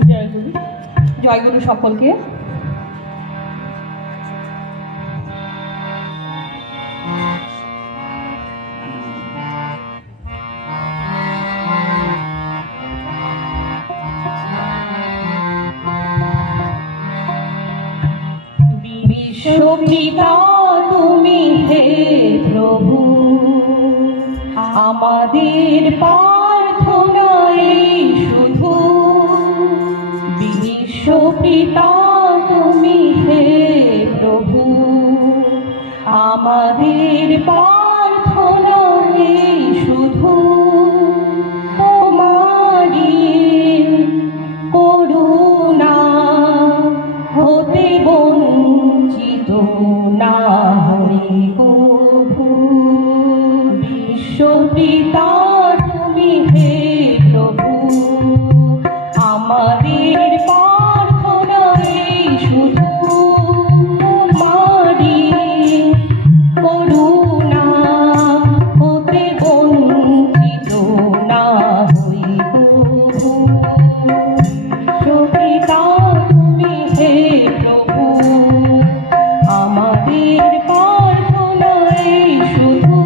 জয় গুরু। জয় গুরু সকলকে। বিশ্বপিতা তুমি হে প্রভু, আমাদের প্রার্থনা এই শুধু। বিশ্বপিতা তুমি হে প্রভু, আমাদের প্রার্থনা এই শুধু। তোমারি করুণা হতে বঞ্চিত না হই কভু। বিশ্বপিতা তুমি হে প্রভু, আমাদের প্রার্থনা এই শুধু। তোমারি করুণা হতে বঞ্চিত না হই কভু। বিশ্বপিতা তুমি হে প্রভু, আমাদের প্রার্থনা এই শুধু।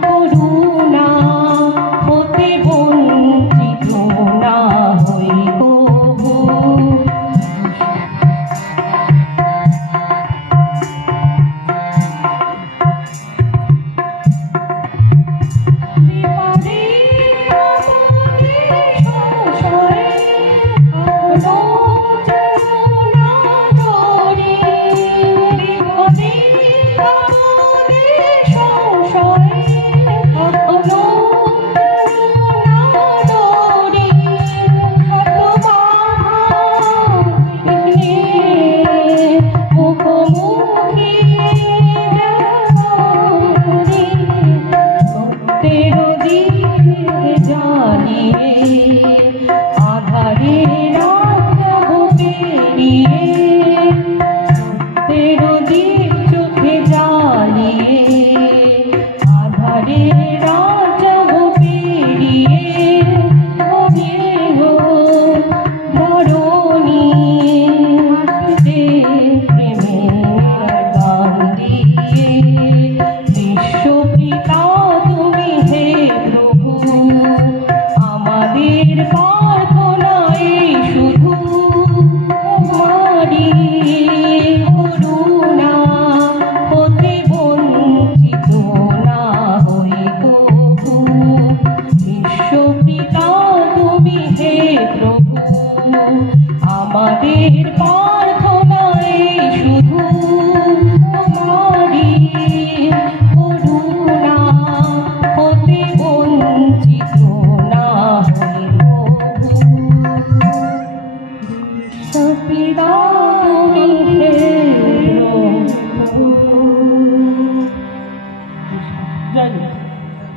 করুণা হতে বঞ্চিত না হই কভু। করুণা হতে বঞ্চিত জয় গুরু।